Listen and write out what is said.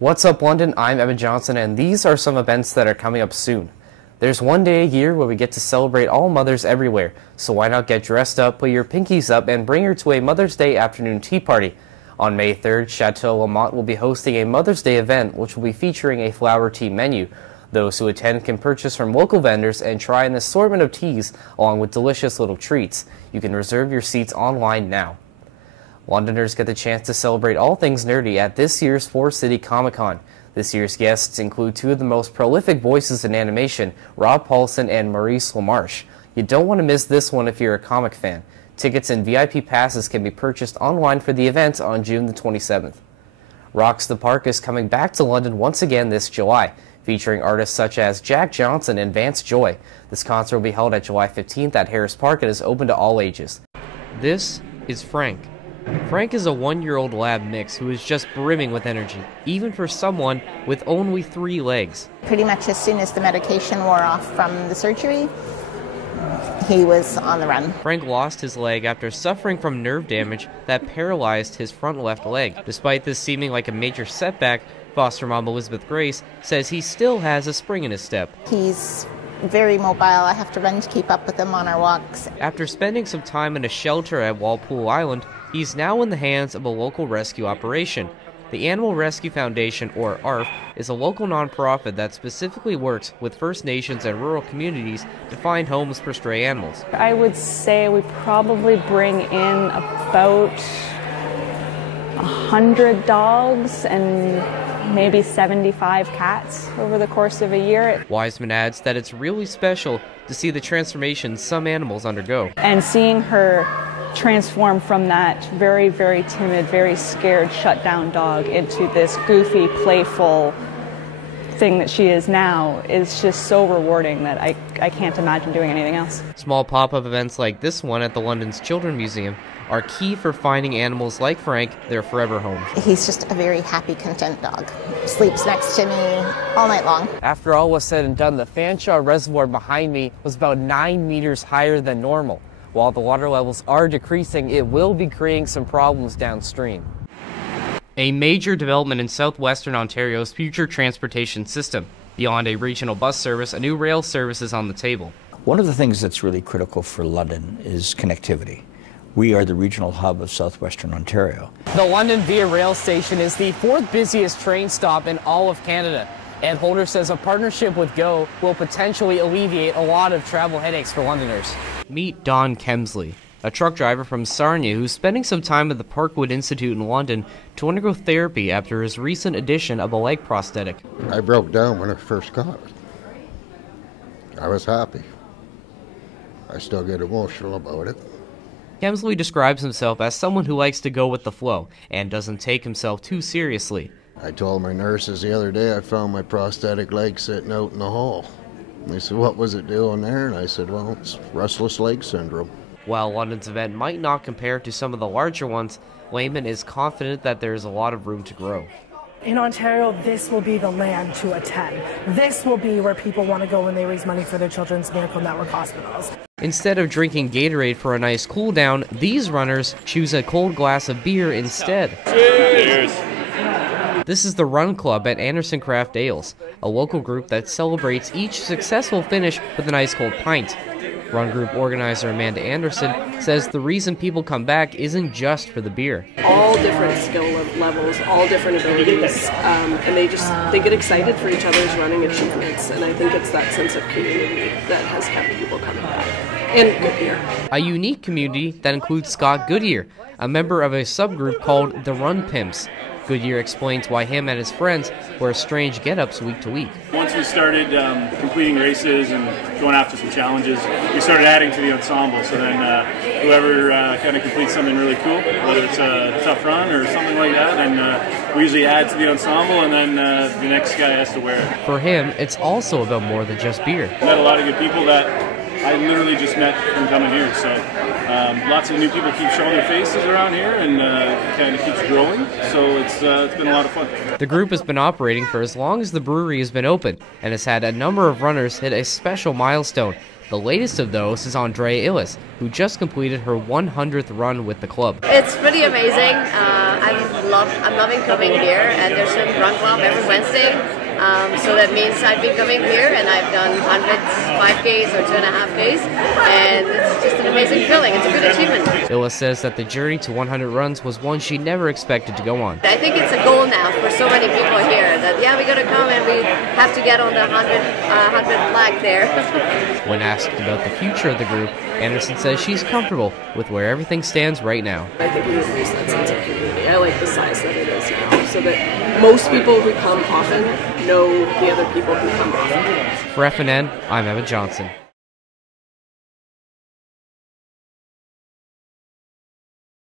What's up, London? I'm Evan Johnson, and these are some events that are coming up soon. There's one day a year where we get to celebrate all mothers everywhere, so why not get dressed up, put your pinkies up, and bring her to a Mother's Day afternoon tea party. On May 3rd, Chateau Lamont will be hosting a Mother's Day event which will be featuring a flower tea menu. Those who attend can purchase from local vendors and try an assortment of teas along with delicious little treats. You can reserve your seats online now. Londoners get the chance to celebrate all things nerdy at this year's Forest City Comic-Con. This year's guests include two of the most prolific voices in animation, Rob Paulsen and Maurice LaMarche. You don't want to miss this one if you're a comic fan. Tickets and VIP passes can be purchased online for the event on June the 27th. Rocks the Park is coming back to London once again this July, featuring artists such as Jack Johnson and Vance Joy. This concert will be held at July 15th at Harris Park and is open to all ages. This is Frank. Frank is a one-year-old lab mix who is just brimming with energy, even for someone with only 3 legs. Pretty much as soon as the medication wore off from the surgery, he was on the run. Frank lost his leg after suffering from nerve damage that paralyzed his front left leg. Despite this seeming like a major setback, foster mom Elizabeth Grace says he still has a spring in his step. He's very mobile. I have to run to keep up with him on our walks. After spending some time in a shelter at Walpole Island, he's now in the hands of a local rescue operation. The Animal Rescue Foundation, or ARF, is a local nonprofit that specifically works with First Nations and rural communities to find homes for stray animals. I would say we probably bring in about 100 dogs and maybe 75 cats over the course of a year. Wiseman adds that it's really special to see the transformation some animals undergo. And seeing her transform from that very, very timid, very scared, shut down dog into this goofy, playful thing that she is now is just so rewarding that I can't imagine doing anything else. Small pop-up events like this one at the London's Children's Museum are key for finding animals like Frank their forever homes. He's just a very happy, content dog. Sleeps next to me all night long. After all was said and done, the Fanshawe Reservoir behind me was about 9 meters higher than normal. While the water levels are decreasing, it will be creating some problems downstream. A major development in southwestern Ontario's future transportation system. Beyond a regional bus service, a new rail service is on the table. One of the things that's really critical for London is connectivity. We are the regional hub of southwestern Ontario. The London Via Rail Station is the 4th busiest train stop in all of Canada. Ed Holder says a partnership with GO will potentially alleviate a lot of travel headaches for Londoners. Meet Don Kemsley, a truck driver from Sarnia who's spending some time at the Parkwood Institute in London to undergo therapy after his recent addition of a leg prosthetic. I broke down when I first got it. I was happy. I still get emotional about it. Kemsley describes himself as someone who likes to go with the flow and doesn't take himself too seriously. I told my nurses the other day I found my prosthetic leg sitting out in the hall. They said, "What was it doing there?" And I said, "Well, it's restless leg syndrome." While London's event might not compare to some of the larger ones, Lehman is confident that there is a lot of room to grow. In Ontario, this will be the land to attend. This will be where people want to go when they raise money for their Children's Miracle Network hospitals. Instead of drinking Gatorade for a nice cool down, these runners choose a cold glass of beer instead. Cheers! This is the Run Club at Anderson Craft Ales, a local group that celebrates each successful finish with an ice cold pint. Run Group organizer Amanda Anderson says the reason people come back isn't just for the beer. All different skill levels, all different abilities, and they get excited for each other's running achievements, and I think it's that sense of community that has kept people coming back. And good beer. A unique community that includes Scott Goodyear, a member of a subgroup called the Run Pimps. Goodyear explains why him and his friends wear strange get-ups week to week. Once we started completing races and going after some challenges, we started adding to the ensemble. So then whoever kind of completes something really cool, whether it's a tough run or something like that, and we usually add to the ensemble, and then the next guy has to wear it. For him, it's also about more than just beer. Met a lot of good people that I literally just met from coming here, so lots of new people keep showing their faces around here, and it kind of keeps growing, so it's been a lot of fun. The group has been operating for as long as the brewery has been open, and has had a number of runners hit a special milestone. The latest of those is Andrea Illis, who just completed her 100th run with the club. It's pretty amazing. I'm I'm loving coming here, and there's a run club every Wednesday. So that means I've been coming here, and I've done 5Ks or 2.5Ks, and it's just an amazing feeling. It's a good achievement. Illa says that the journey to 100 runs was one she never expected to go on. I think it's a goal now for so many people here that, yeah, we got to come and we have to get on the 100 flag there. When asked about the future of the group, Anderson says she's comfortable with where everything stands right now. I think we lose that sense of community. I like the size that it is now, so that most people who come often know the other people who come often. For FNN, I'm Evan Johnson.